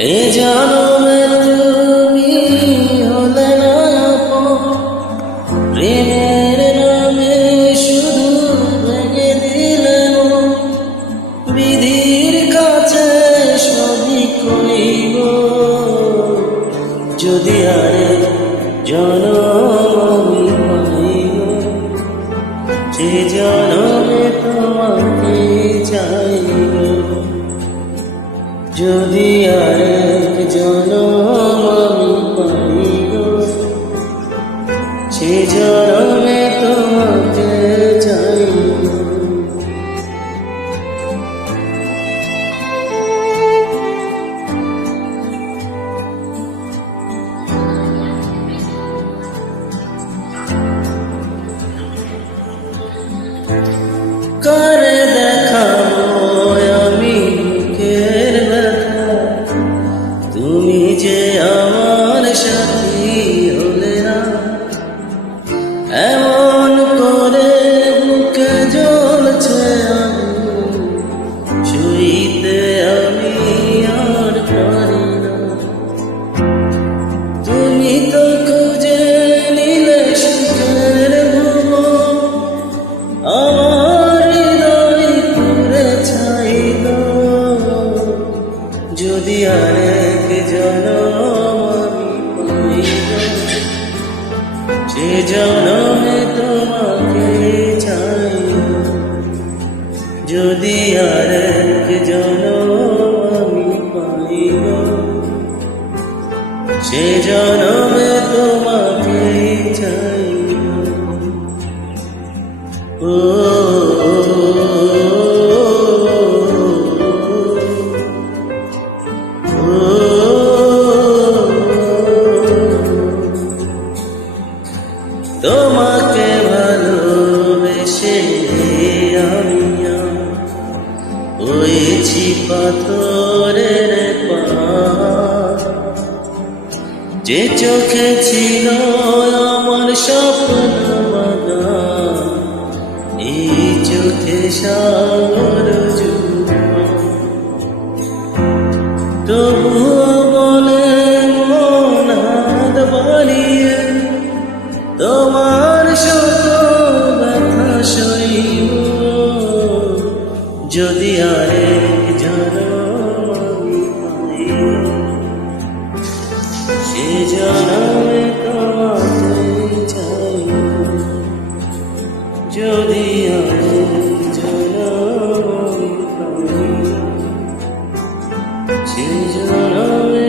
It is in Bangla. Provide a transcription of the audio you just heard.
এ জনমে তুমি হলে না আপন, প্রেমের নামে শুধু ভেঙে দিলে মন। বিধির কাছে সবই করিব, যদি আরে জনম আমি পাইব, সে জনমে তোমাকে চাইব। যদি আরেক জনম আমি পাইব, সে জনমে তোমাকে চাইব। করে দেখাবো আমি বুকের ব্যথা, তুমি যে আমার সাথী হলে না। এমন করে বুকে জ্বলছে আগুন, ছুঁইতে আমি আর পারি না। তুমি তো খুঁজে নিলে সুখের ভুবন, আমার হৃদয় পুরে ছাইল। যদি আরেক জনম আমি পাইব, সে জনমে তোমাকে চাইব। যদি আরেক জনম আমি পাইব, সে জনমে তোমাকে চাইব। ও তোমাকে ভালোবেসে আমি হয়েছি পাথরের পাহাড়। যে চোখে ছিল আমার স্বপ্ন বাগান, এই চোখে সাগর জুড়ে। তবুও বলে মন হাত বাড়িয়ে, তোমার শত ব্যথা সইব। যদি আরেক জনম আমি পাইব, সে জনমে তোমাকে চাইব। যদি আরেক জনম আমি পাইব, সে জনমে